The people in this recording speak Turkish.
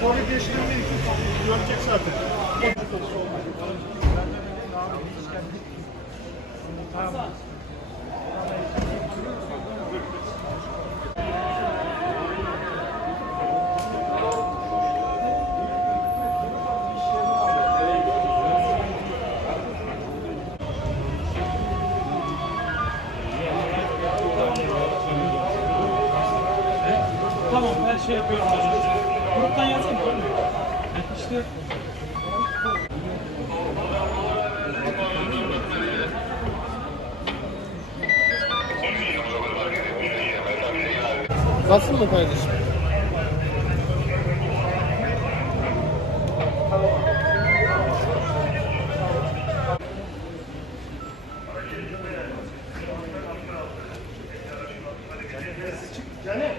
Tuvalet yeşilini görecek zaten. Tamam her şey yapıyorum. Gruptan yazayım mı? İşte Nasıl mı kardeşim? Cane.